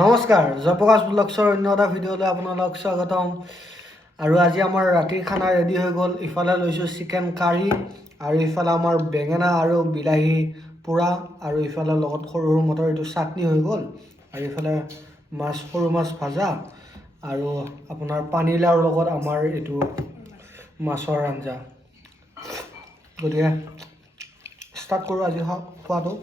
নমস্কাৰ, জয়প্ৰকাশ ব্লগছৰ অন্য এটা ভিডিঅ'লৈ আপোনালোক স্বাগতম। আৰু আজি আমাৰ ৰাতিৰ খানা ৰেডি হৈ গ'ল। ইফালে লৈছোঁ চিকেন কাৰী, আৰু ইফালে আমাৰ বেঙেনা আৰু বিলাহী পোৰা, আৰু ইফালে লগত সৰু সৰু মটৰ এইটো চাটনি হৈ গ'ল। আৰু ইফালে সৰু মাছ ভাজা, আৰু আপোনাৰ পানীলাওৰ লগত আমাৰ এইটো মাছৰ আঞ্জা। গতিকে ষ্টাৰ্ট কৰোঁ আজি খোৱাটো।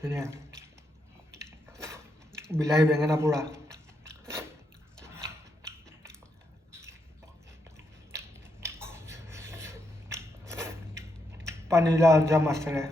ধুনীয়া বিলাহী বেঙেনা পোৰা, পানীলাও আঞ্জা মাছেৰে।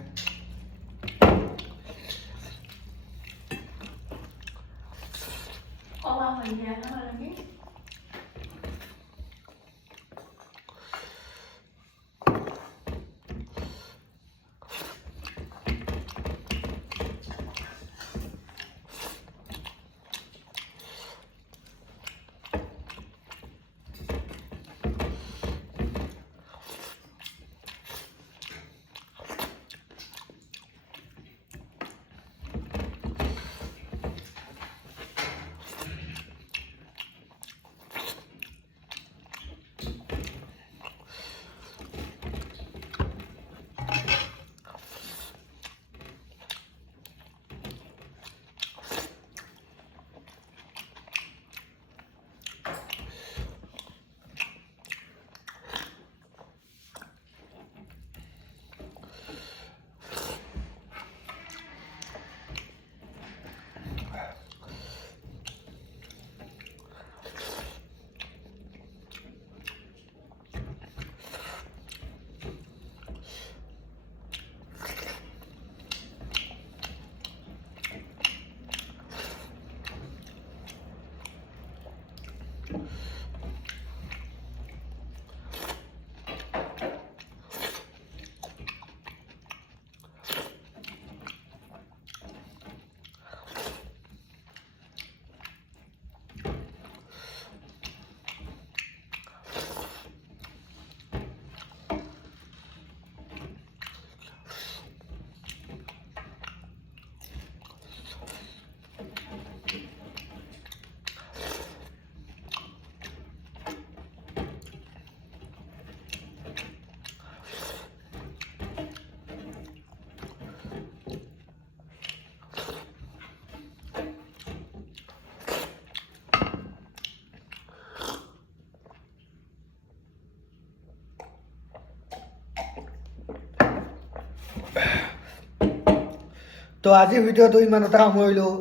তো আজিৰ ভিডিঅ'টো ইমানতে সামৰিলোঁ।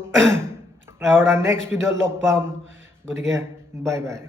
আৰু এটা নেক্সট ভিডিঅ'ত লগ পাম। গতিকে বাই বাই।